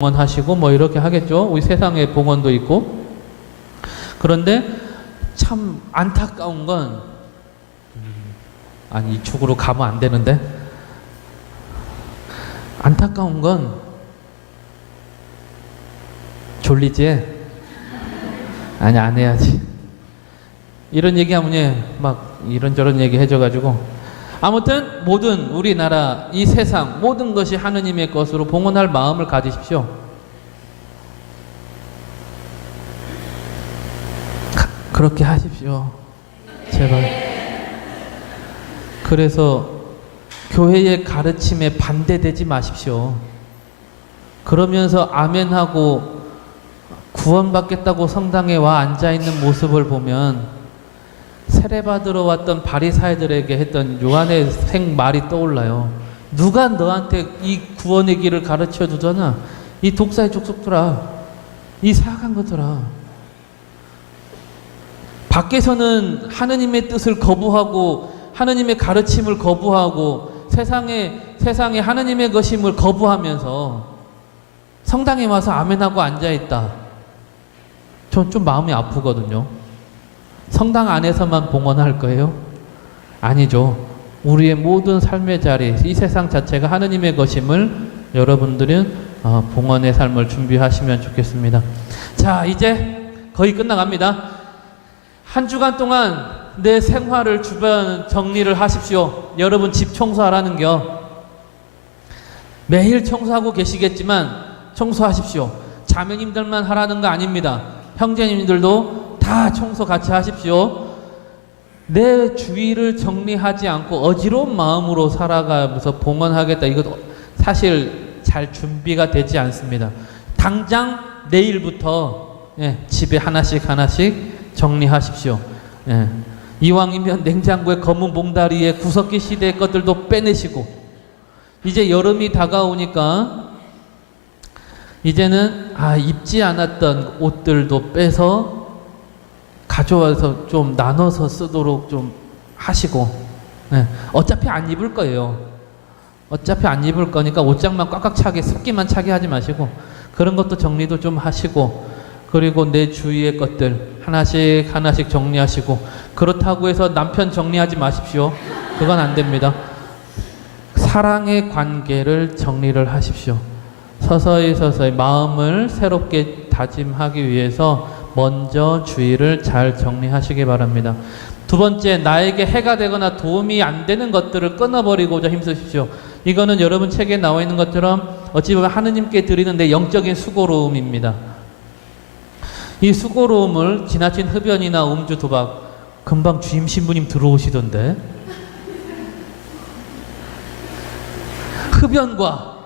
봉헌하시고 뭐 이렇게 하겠죠. 우리 세상에 봉헌도 있고. 그런데 참 안타까운 건 아니 이쪽으로 가면 안 되는데 안타까운 건 졸리지? 아니 안 해야지. 이런 얘기하면 막 이런저런 얘기 해줘가지고 아무튼 모든 우리나라 이 세상 모든 것이 하느님의 것으로 봉헌할 마음을 가지십시오. 그렇게 하십시오. 제발. 그래서 교회의 가르침에 반대되지 마십시오. 그러면서 아멘하고 구원받겠다고 성당에 와 앉아있는 모습을 보면 세례받으러 왔던 바리사이들에게 했던 요한의 생말이 떠올라요. 누가 너한테 이 구원의 길을 가르쳐 주잖아. 이 독사의 족속들아, 이 사악한 것들아. 밖에서는 하느님의 뜻을 거부하고 하느님의 가르침을 거부하고 세상에 하느님의 것임을 거부하면서 성당에 와서 아멘하고 앉아있다. 전 좀 마음이 아프거든요. 성당 안에서만 봉헌할 거예요? 아니죠. 우리의 모든 삶의 자리, 이 세상 자체가 하느님의 것임을 여러분들은 봉헌의 삶을 준비하시면 좋겠습니다. 자, 이제 거의 끝나갑니다. 한 주간 동안 내 생활을 주변 정리를 하십시오. 여러분 집 청소하라는 겨. 매일 청소하고 계시겠지만 청소하십시오. 자매님들만 하라는 거 아닙니다. 형제님들도 다 청소 같이 하십시오. 내 주위를 정리하지 않고 어지러운 마음으로 살아가면서 봉헌하겠다. 이것 사실 잘 준비가 되지 않습니다. 당장 내일부터 집에 하나씩 정리하십시오. 이왕이면 냉장고에 검은 봉다리에 구석기 시대의 것들도 빼내시고, 이제 여름이 다가오니까 이제는 입지 않았던 옷들도 빼서 가져와서 좀 나눠서 쓰도록 좀 하시고, 어차피 안 입을 거예요. 어차피 안 입을 거니까 옷장만 꽉꽉 차게, 습기만 차게 하지 마시고 그런 것도 정리도 좀 하시고, 그리고 내 주위의 것들 하나씩 정리하시고. 그렇다고 해서 남편 정리하지 마십시오. 그건 안 됩니다. 사랑의 관계를 정리를 하십시오. 서서히 마음을 새롭게 다짐하기 위해서 먼저 주의를 잘 정리하시기 바랍니다. 두 번째, 나에게 해가 되거나 도움이 안 되는 것들을 끊어버리고자 힘쓰십시오. 이거는 여러분 책에 나와 있는 것처럼 어찌 보면 하느님께 드리는 내 영적인 수고로움입니다. 이 수고로움을 지나친 흡연이나 음주, 도박, 금방 주임 신부님 들어오시던데, 흡연과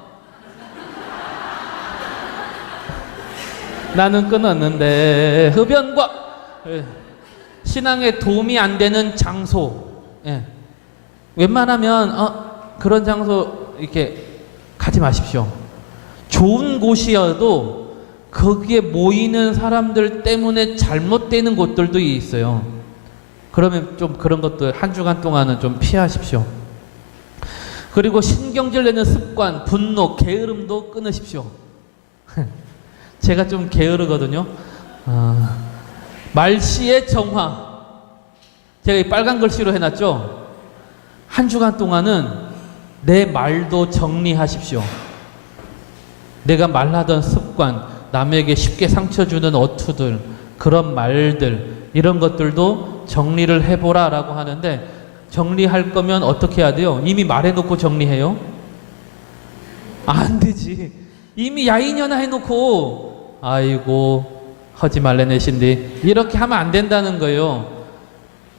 나는 끊었는데 흡연과 신앙에 도움이 안 되는 장소, 웬만하면 그런 장소 이렇게 가지 마십시오. 좋은 곳이어도 거기에 모이는 사람들 때문에 잘못되는 곳들도 있어요. 그러면 좀 그런 것들 한 주간 동안은 좀 피하십시오. 그리고 신경질 내는 습관, 분노, 게으름도 끊으십시오. 제가 좀 게으르거든요. 말씨의 정화, 제가 이 빨간 글씨로 해놨죠. 한 주간 동안은 내 말도 정리하십시오. 내가 말하던 습관, 남에게 쉽게 상처 주는 어투들, 그런 말들, 이런 것들도 정리를 해보라 라고 하는데, 정리할 거면 어떻게 해야 돼요? 이미 말해놓고 정리해요? 안 되지. 이미 야인연하 해놓고 아이고 하지 말래내신디 이렇게 하면 안 된다는 거예요.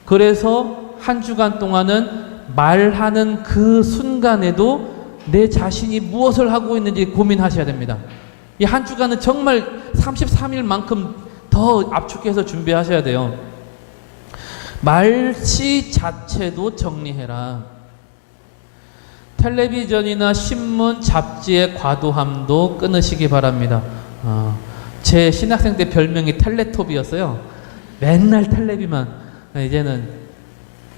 그래서 한 주간 동안은 말하는 그 순간에도 내 자신이 무엇을 하고 있는지 고민하셔야 됩니다. 이 한 주간은 정말 33일만큼 더 압축해서 준비하셔야 돼요. 말씨 자체도 정리해라. 텔레비전이나 신문, 잡지의 과도함도 끊으시기 바랍니다. 제 신학생 때 별명이 텔레톱이었어요. 맨날 텔레비만. 이제는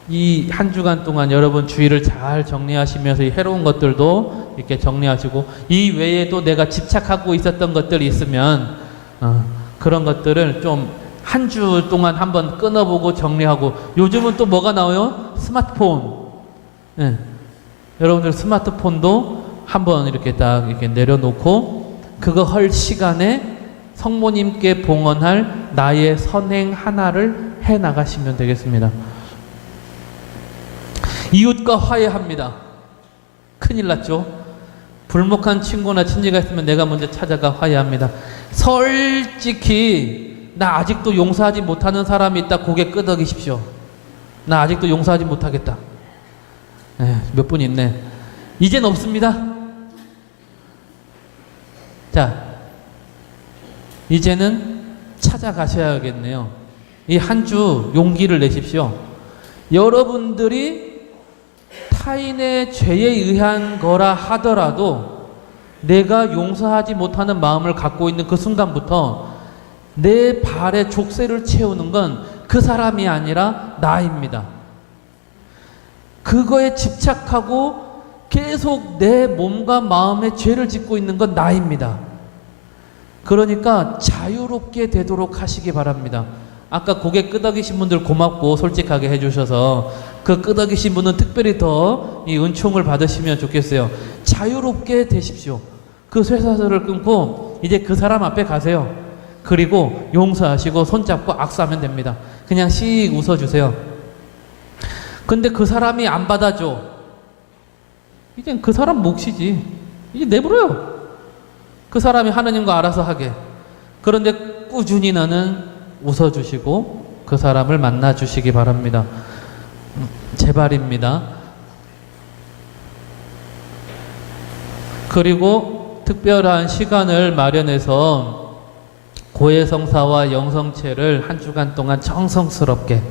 이 한 주간 동안 여러분 주의를 잘 정리하시면서 이 해로운 것들도 이렇게 정리하시고, 이 외에도 내가 집착하고 있었던 것들이 있으면 그런 것들을 좀 한 주 동안 한번 끊어보고 정리하고. 요즘은 또 뭐가 나와요? 스마트폰. 네. 여러분들 스마트폰도 한번 이렇게 딱 이렇게 내려놓고 그거 할 시간에 성모님께 봉헌할 나의 선행 하나를 해 나가시면 되겠습니다. 이웃과 화해합니다. 큰일 났죠? 불목한 친구나 친지가 있으면 내가 먼저 찾아가 화해합니다. 솔직히 나 아직도 용서하지 못하는 사람이 있다, 고개 끄덕이십시오. 나 아직도 용서하지 못하겠다. 몇 분 있네. 이젠 없습니다. 자, 이제는 찾아가셔야겠네요. 이 한 주 용기를 내십시오. 여러분들이 타인의 죄에 의한 거라 하더라도 내가 용서하지 못하는 마음을 갖고 있는 그 순간부터 내 발에 족쇄를 채우는 건 그 사람이 아니라 나입니다. 그거에 집착하고 계속 내 몸과 마음에 죄를 짓고 있는 건 나입니다. 그러니까 자유롭게 되도록 하시기 바랍니다. 아까 고개 끄덕이신 분들 고맙고 솔직하게 해주셔서 그 끄덕이신 분은 특별히 더 이 은총을 받으시면 좋겠어요. 자유롭게 되십시오. 그 쇠사슬을 끊고 이제 그 사람 앞에 가세요. 그리고 용서하시고 손잡고 악수하면 됩니다. 그냥 씩 웃어주세요. 근데 그 사람이 안 받아줘. 이젠 그 사람 몫이지. 이제 내버려요. 그 사람이 하느님과 알아서 하게. 그런데 꾸준히 나는 웃어주시고 그 사람을 만나주시기 바랍니다. 제발입니다. 그리고 특별한 시간을 마련해서 고해성사와 영성체를 한 주간 동안 정성스럽게,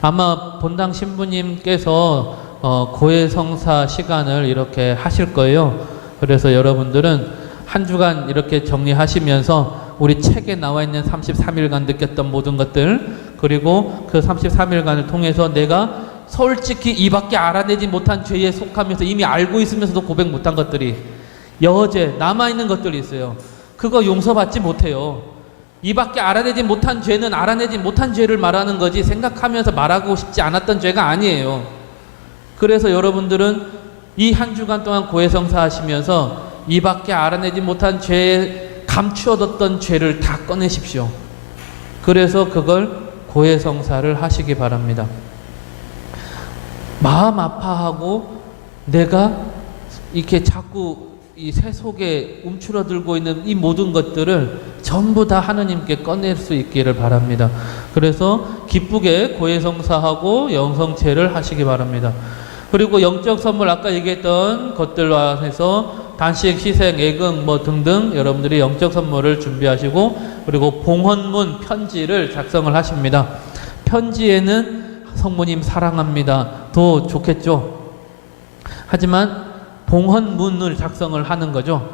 아마 본당 신부님께서 고해성사 시간을 이렇게 하실 거예요. 그래서 여러분들은 한 주간 이렇게 정리하시면서 우리 책에 나와 있는 33일간 느꼈던 모든 것들, 그리고 그 33일간을 통해서 내가 솔직히 이밖에 알아내지 못한 죄에 속하면서 이미 알고 있으면서도 고백 못한 것들이, 여제 남아있는 것들이 있어요. 그거 용서받지 못해요. 이밖에 알아내지 못한 죄는 알아내지 못한 죄를 말하는 거지 생각하면서 말하고 싶지 않았던 죄가 아니에요. 그래서 여러분들은 이 한 주간 동안 고해성사 하시면서 이밖에 알아내지 못한 죄에 감추어뒀던 죄를 다 꺼내십시오. 그래서 그걸 고해성사를 하시기 바랍니다. 마음 아파하고 내가 이렇게 자꾸 이 새 속에 움츠러들고 있는 이 모든 것들을 전부 다 하느님께 꺼낼 수 있기를 바랍니다. 그래서 기쁘게 고해성사하고 영성체를 하시기 바랍니다. 그리고 영적 선물, 아까 얘기했던 것들과 해서 단식, 희생, 애금 뭐 등등 여러분들이 영적 선물을 준비하시고, 그리고 봉헌문 편지를 작성을 하십니다. 편지에는 성모님 사랑합니다 더 좋겠죠. 하지만 봉헌문을 작성을 하는 거죠.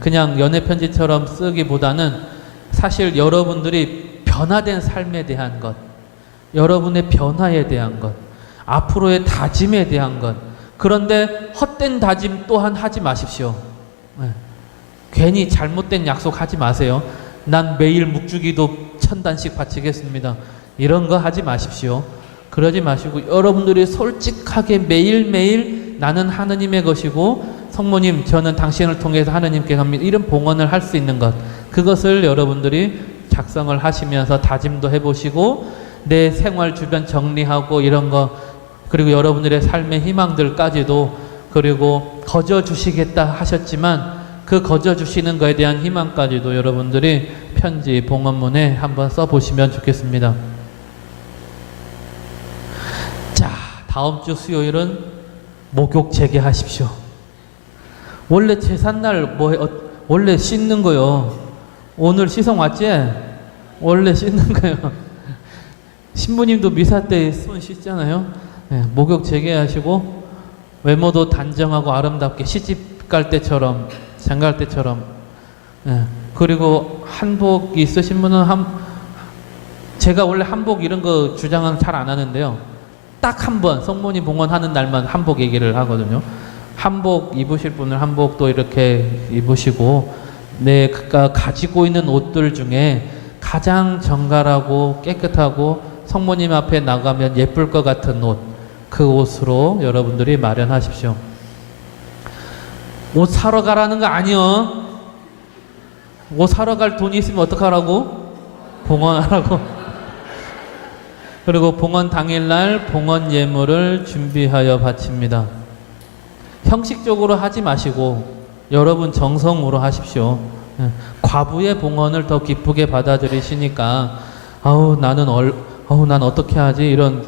그냥 연애편지처럼 쓰기보다는 사실 여러분들이 변화된 삶에 대한 것, 여러분의 변화에 대한 것, 앞으로의 다짐에 대한 것. 그런데 헛된 다짐 또한 하지 마십시오. 괜히 잘못된 약속 하지 마세요. 난 매일 묵주기도 1000단씩 바치겠습니다. 이런 거 하지 마십시오. 그러지 마시고 여러분들이 솔직하게 매일매일 나는 하느님의 것이고 성모님 저는 당신을 통해서 하느님께 갑니다, 이런 봉헌을 할 수 있는 것, 그것을 여러분들이 작성을 하시면서 다짐도 해보시고 내 생활 주변 정리하고 이런 거, 그리고 여러분들의 삶의 희망들까지도, 그리고 거저 주시겠다 하셨지만 그 거저 주시는 거에 대한 희망까지도 여러분들이 편지 봉헌문에 한번 써보시면 좋겠습니다. 자, 다음 주 수요일은 목욕 재개하십시오. 원래 제삿날 원래 씻는 거요. 오늘 시성 왔지? 원래 씻는 거요. 신부님도 미사 때 손 씻잖아요. 네, 목욕 재개하시고 외모도 단정하고 아름답게 시집 갈 때처럼, 장갈 때처럼. 네, 그리고 한복 있으신 분은 제가 원래 한복 이런 거 주장은 잘 안 하는데요. 딱 한 번 성모님 봉헌하는 날만 한복 얘기를 하거든요. 한복 입으실 분은 한복도 이렇게 입으시고 내가 가지고 있는 옷들 중에 가장 정갈하고 깨끗하고 성모님 앞에 나가면 예쁠 것 같은 옷, 그 옷으로 여러분들이 마련하십시오. 옷 사러 가라는 거 아니요. 옷 사러 갈 돈이 있으면 어떡하라고? 봉헌하라고. 그리고 봉헌 당일날 봉헌 예물을 준비하여 바칩니다. 형식적으로 하지 마시고 여러분 정성으로 하십시오. 과부의 봉헌을 더 기쁘게 받아들이시니까 난 어떻게 하지? 이런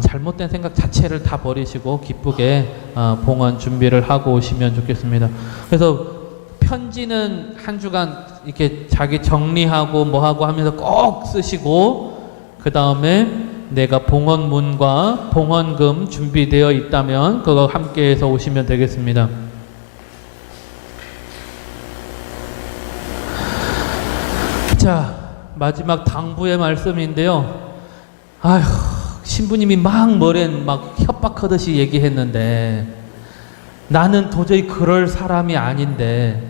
잘못된 생각 자체를 다 버리시고 기쁘게 봉헌 준비를 하고 오시면 좋겠습니다. 그래서 편지는 한 주간 이렇게 자기 정리하고 뭐하고 하면서 꼭 쓰시고, 그 다음에 내가 봉헌문과 봉헌금 준비되어 있다면 그거 함께 해서 오시면 되겠습니다. 자, 마지막 당부의 말씀인데요. 아휴, 신부님이 막 협박하듯이 얘기했는데 나는 도저히 그럴 사람이 아닌데,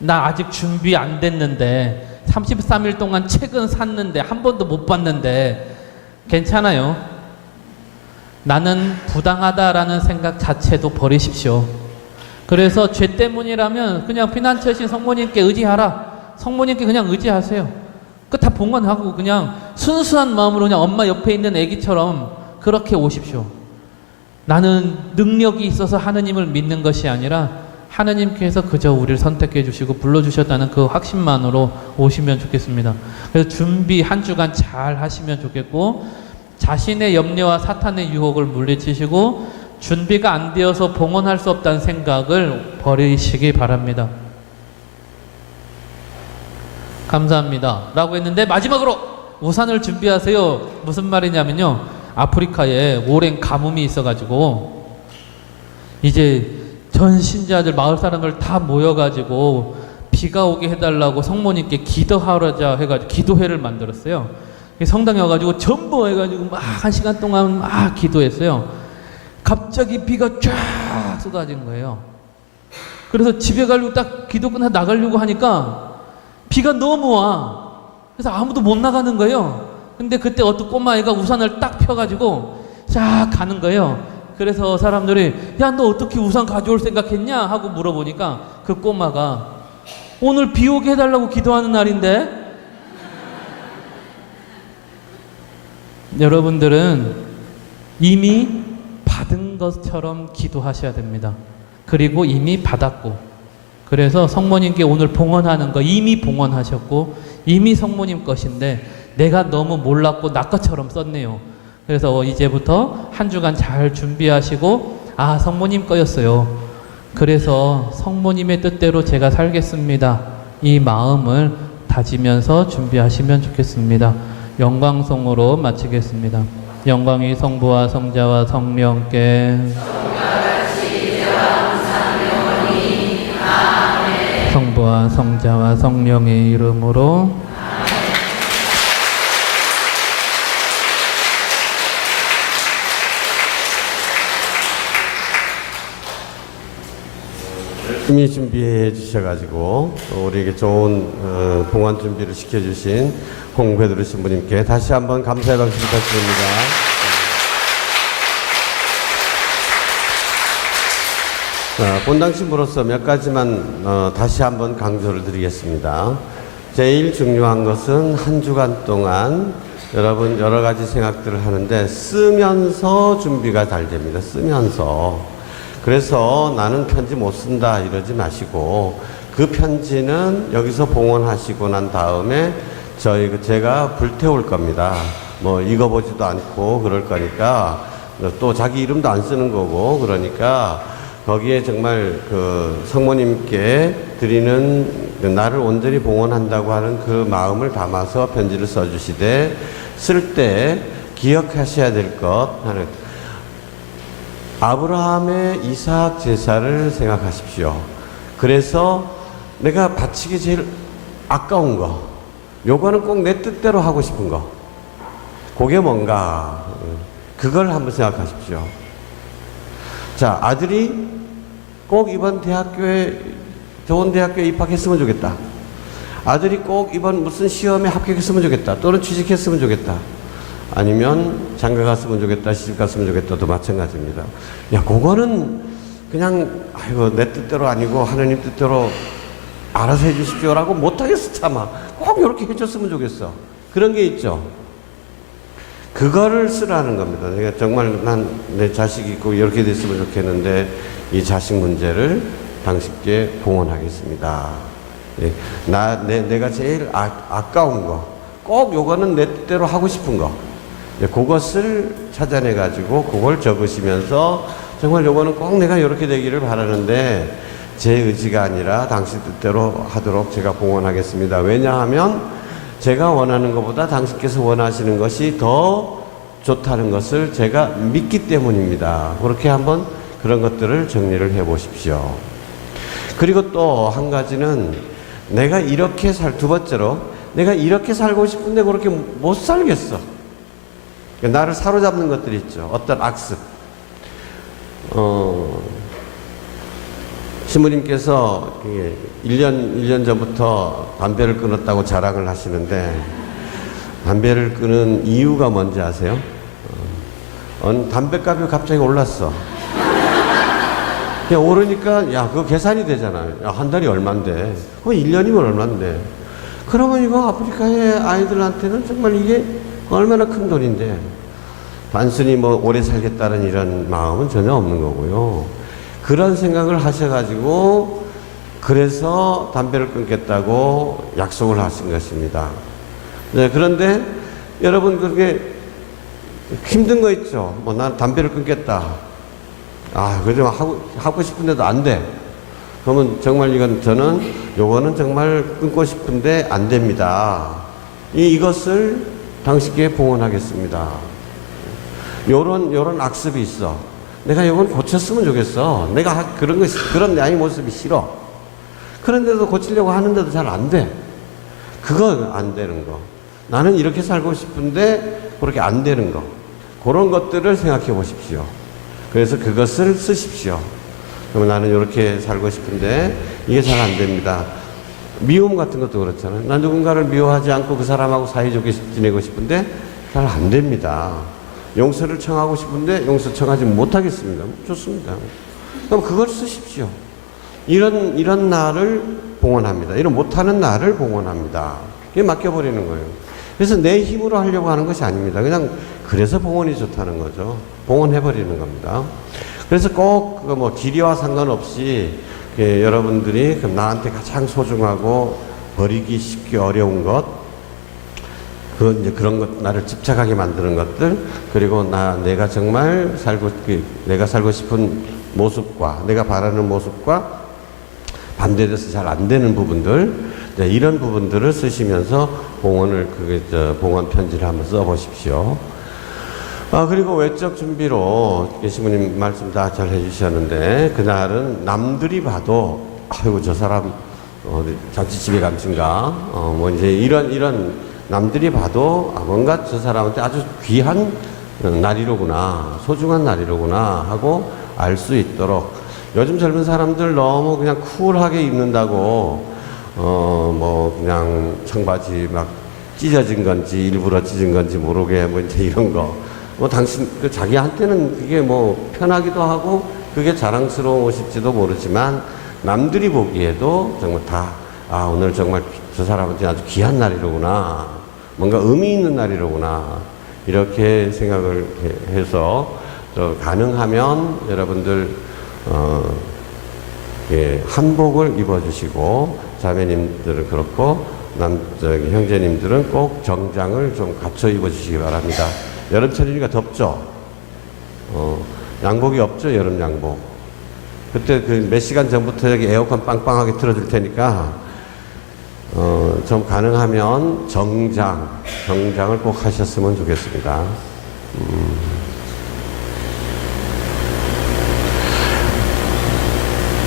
나 아직 준비 안 됐는데 33일 동안 책은 샀는데 한 번도 못 봤는데 괜찮아요. 나는 부당하다라는 생각 자체도 버리십시오. 그래서 죄 때문이라면 그냥 피난처신 성모님께 의지하라. 성모님께 그냥 의지하세요. 그 다 봉헌하고 그냥 순수한 마음으로 그냥 엄마 옆에 있는 아기처럼 그렇게 오십시오. 나는 능력이 있어서 하느님을 믿는 것이 아니라 하느님께서 그저 우리를 선택해 주시고 불러주셨다는 그 확신만으로 오시면 좋겠습니다. 그래서 준비 한 주간 잘 하시면 좋겠고, 자신의 염려와 사탄의 유혹을 물리치시고 준비가 안 되어서 봉헌할 수 없다는 생각을 버리시기 바랍니다. 감사합니다 라고 했는데 마지막으로 우산을 준비하세요. 무슨 말이냐면요, 아프리카에 오랜 가뭄이 있어가지고 이제 전 신자들 마을 사람들 다 모여가지고 비가 오게 해달라고 성모님께 기도하자 해가지고 기도회를 만들었어요. 성당에 와가지고 전부 해가지고 막 1시간 동안 막 기도했어요. 갑자기 비가 쫙 쏟아진 거예요. 그래서 집에 가려고 딱 기도 끝나 나가려고 하니까 비가 너무 와. 그래서 아무도 못 나가는 거예요. 근데 그때 어떤 꼬마애가 우산을 딱 펴가지고 쫙 가는 거예요. 그래서 사람들이 야, 너 어떻게 우산 가져올 생각했냐 하고 물어보니까 그 꼬마가 오늘 비 오게 해달라고 기도하는 날인데. 여러분들은 이미 받은 것처럼 기도하셔야 됩니다. 그리고 이미 받았고, 그래서 성모님께 오늘 봉헌하는 거 이미 봉헌하셨고 이미 성모님 것인데 내가 너무 몰랐고 나 것처럼 썼네요. 그래서 이제부터 한 주간 잘 준비하시고 성모님 거였어요. 그래서 성모님의 뜻대로 제가 살겠습니다. 이 마음을 다지면서 준비하시면 좋겠습니다. 영광송으로 마치겠습니다. 영광이 성부와 성자와 성령께 성부와 성자와 성령의 이름으로 열심히 준비해 주셔가지고 우리에게 좋은 봉헌 준비를 시켜주신 홍배두루 신부님께 다시 한번 감사의 박수 부탁드립니다. 본당 신부로서 몇 가지만 다시 한번 강조를 드리겠습니다. 제일 중요한 것은 한 주간 동안 여러분 여러 가지 생각들을 하는데 쓰면서 준비가 잘 됩니다. 쓰면서. 그래서 나는 편지 못 쓴다 이러지 마시고 그 편지는 여기서 봉헌하시고 난 다음에 제가 불태울 겁니다. 뭐 읽어보지도 않고 그럴 거니까, 또 자기 이름도 안 쓰는 거고, 그러니까 거기에 정말 그 성모님께 드리는 나를 온전히 봉헌한다고 하는 그 마음을 담아서 편지를 써주시되, 쓸 때 기억하셔야 될 것 하는 아브라함의 이삭 제사를 생각하십시오. 그래서 내가 바치기 제일 아까운 거, 요거는 꼭 내 뜻대로 하고 싶은 거, 그게 뭔가 그걸 한번 생각하십시오. 자, 아들이 꼭 이번 대학교에, 좋은 대학교에 입학했으면 좋겠다. 아들이 꼭 이번 무슨 시험에 합격했으면 좋겠다. 또는 취직했으면 좋겠다. 아니면 장가 갔으면 좋겠다. 시집 갔으면 좋겠다도 마찬가지입니다. 야, 그거는 그냥, 아이고, 내 뜻대로 아니고 하나님 뜻대로 알아서 해주십시오라고 못하겠어, 차마. 꼭 이렇게 해줬으면 좋겠어. 그런 게 있죠. 그거를 쓰라는 겁니다. 내가 정말 난 내 자식이 있고 이렇게 됐으면 좋겠는데 이 자식 문제를 당신께 봉헌하겠습니다. 예, 내가 제일 아까운 거, 꼭 요거는 내 뜻대로 하고 싶은 거, 예, 그것을 찾아내가지고 그걸 적으시면서 정말 요거는 꼭 내가 이렇게 되기를 바라는데 제 의지가 아니라 당신 뜻대로 하도록 제가 봉헌하겠습니다. 왜냐하면 제가 원하는 것보다 당신께서 원하시는 것이 더 좋다는 것을 제가 믿기 때문입니다. 그렇게 한번 그런 것들을 정리를 해 보십시오. 그리고 또 한 가지는 내가 이렇게 두 번째로 내가 이렇게 살고 싶은데 그렇게 못 살겠어. 나를 사로잡는 것들이 있죠. 어떤 악습. 신부님께서 1년 전부터 담배를 끊었다고 자랑을 하시는데 담배를 끊은 이유가 뭔지 아세요? 담배값이 갑자기 올랐어. 그냥 오르니까 야, 그거 계산이 되잖아요. 야, 한 달이 얼만데. 그럼 1년이면 얼만데. 그러면 이거 아프리카의 아이들한테는 정말 이게 얼마나 큰 돈인데. 단순히 뭐 오래 살겠다는 이런 마음은 전혀 없는 거고요. 그런 생각을 하셔가지고 그래서 담배를 끊겠다고 약속을 하신 것입니다. 네, 그런데 여러분 그게 힘든 거 있죠. 뭐 난 담배를 끊겠다. 그래도 하고 싶은데도 안 돼. 그러면 정말 요거는 정말 끊고 싶은데 안 됩니다. 이것을 당신께 봉헌하겠습니다. 요런 악습이 있어. 내가 이건 고쳤으면 좋겠어. 내가 그런 나의 모습이 싫어. 그런데도 고치려고 하는데도 잘 안 돼. 그건 안 되는 거. 나는 이렇게 살고 싶은데 그렇게 안 되는 거. 그런 것들을 생각해 보십시오. 그래서 그것을 쓰십시오. 그러면 나는 이렇게 살고 싶은데 이게 잘 안 됩니다. 미움 같은 것도 그렇잖아요. 난 누군가를 미워하지 않고 그 사람하고 사이좋게 지내고 싶은데 잘 안 됩니다. 용서를 청하고 싶은데 용서 청하지 못하겠습니다. 좋습니다. 그럼 그걸 쓰십시오. 이런 나를 봉헌합니다. 이런 못하는 나를 봉헌합니다. 이게 맡겨버리는 거예요. 그래서 내 힘으로 하려고 하는 것이 아닙니다. 그냥 그래서 봉헌이 좋다는 거죠. 봉헌해버리는 겁니다. 그래서 꼭 뭐 길이와 상관없이 여러분들이 나한테 가장 소중하고 버리기 쉽게 어려운 것, 그런 것, 나를 집착하게 만드는 것들, 그리고 내가 정말 내가 살고 싶은 모습과, 내가 바라는 모습과 반대돼서 잘 안 되는 부분들, 이런 부분들을 쓰시면서 봉헌 편지를 한번 써보십시오. 그리고 외적 준비로 신부님 말씀 다 잘 해주셨는데, 그날은 남들이 봐도, 아이고, 저 사람, 잔치집에 감춘가? 뭐 이제 이런 남들이 봐도 뭔가 저 사람한테 아주 귀한 날이로구나, 소중한 날이로구나 하고 알 수 있도록. 요즘 젊은 사람들 너무 그냥 쿨하게 입는다고 뭐 그냥 청바지 막 찢어진 건지 일부러 찢은 건지 모르게 뭐 이제 이런 거 뭐 자기한테는 그게 뭐 편하기도 하고 그게 자랑스러운 옷일지도 모르지만 남들이 보기에도 정말 오늘 정말 저 사람한테 아주 귀한 날이로구나, 뭔가 의미 있는 날이로구나, 이렇게 생각을 해서 가능하면 여러분들 한복을 입어주시고, 자매님들은 그렇고 형제님들은 꼭 정장을 좀 갖춰 입어주시기 바랍니다. 여름철이니까 덥죠. 양복이 없죠, 여름 양복. 그때 몇 시간 전부터 여기 에어컨 빵빵하게 틀어줄 테니까 좀 가능하면 정장을 꼭 하셨으면 좋겠습니다.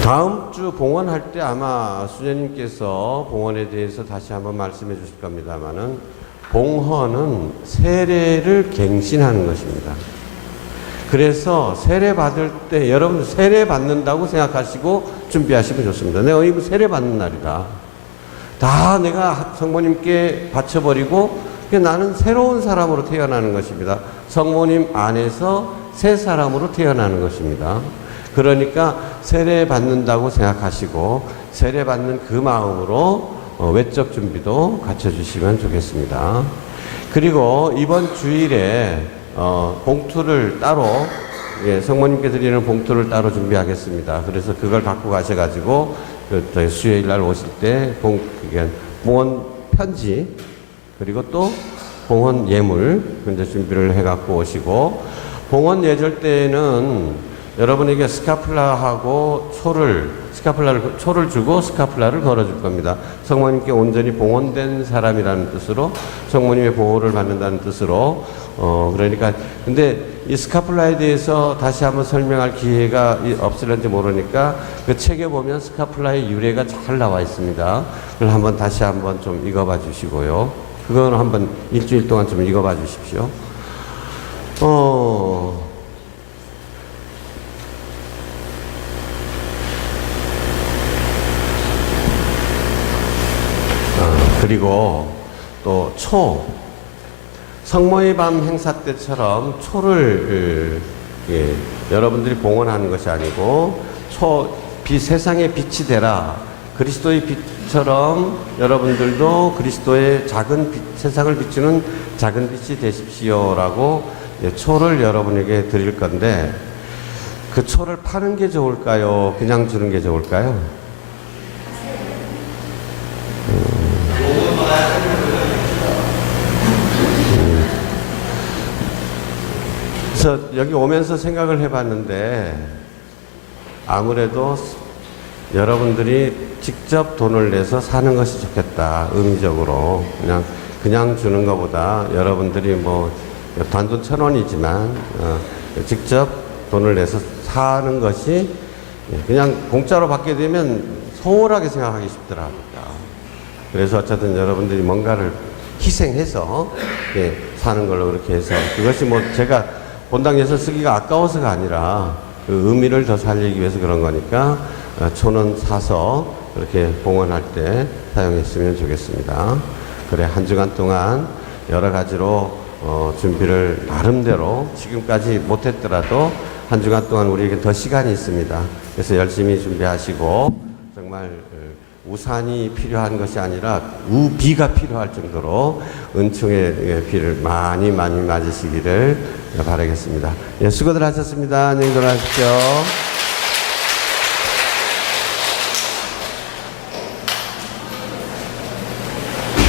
다음 주 봉헌할 때 아마 수녀님께서 봉헌에 대해서 다시 한번 말씀해 주실 겁니다만은, 봉헌은 세례를 갱신하는 것입니다. 그래서 세례 받을 때 여러분 세례 받는다고 생각하시고 준비하시면 좋습니다. 내가 이거 세례 받는 날이다. 다 내가 성모님께 바쳐버리고 나는 새로운 사람으로 태어나는 것입니다. 성모님 안에서 새 사람으로 태어나는 것입니다. 그러니까 세례 받는다고 생각하시고 세례 받는 그 마음으로 외적 준비도 갖춰주시면 좋겠습니다. 그리고 이번 주일에 봉투를 따로 성모님께 드리는 봉투를 따로 준비하겠습니다. 그래서 그걸 갖고 가셔가지고 저희 수요일 날 오실 때 봉헌 편지 그리고 또 봉헌 예물 이제 준비를 해갖고 오시고 봉헌 예절 때에는 여러분에게 스카플라하고 초를 주고 스카플라를 걸어줄 겁니다. 성모님께 온전히 봉헌된 사람이라는 뜻으로 성모님의 보호를 받는다는 뜻으로 그러니까 근데 이 스카플라에 대해서 다시 한번 설명할 기회가 없을런지 모르니까 그 책에 보면 스카플라의 유래가 잘 나와 있습니다. 그걸 한번 다시 한번 좀 읽어봐 주시고요. 그거는 한번 일주일 동안 좀 읽어봐 주십시오. 그리고 또 성모의 밤 행사 때처럼 초를 여러분들이 봉헌하는 것이 아니고 세상의 빛이 되라. 그리스도의 빛처럼 여러분들도 그리스도의 작은 빛, 세상을 비추는 작은 빛이 되십시오라고 초를 여러분에게 드릴 건데 그 초를 파는 게 좋을까요? 그냥 주는 게 좋을까요? 그래서 여기 오면서 생각을 해봤는데 아무래도 여러분들이 직접 돈을 내서 사는 것이 좋겠다. 의미적으로 그냥 주는 것보다 여러분들이 뭐 단돈 1,000원이지만 직접 돈을 내서 사는 것이 그냥 공짜로 받게 되면 소홀하게 생각하기 쉽더라고요. 그래서 어쨌든 여러분들이 뭔가를 희생해서 사는 걸로 그렇게 해서 그것이 뭐 제가 본당에서 쓰기가 아까워서가 아니라 그 의미를 더 살리기 위해서 그런 거니까 초는 사서 그렇게 봉헌할 때 사용했으면 좋겠습니다. 그래 한 주간 동안 여러 가지로 준비를 나름대로 지금까지 못했더라도 한 주간 동안 우리에게 더 시간이 있습니다. 그래서 열심히 준비하시고 정말 우산이 필요한 것이 아니라 우비가 필요할 정도로 은총의 비를 많이 맞으시기를 바라겠습니다. 수고들 하셨습니다. 안녕히 돌아가십시오.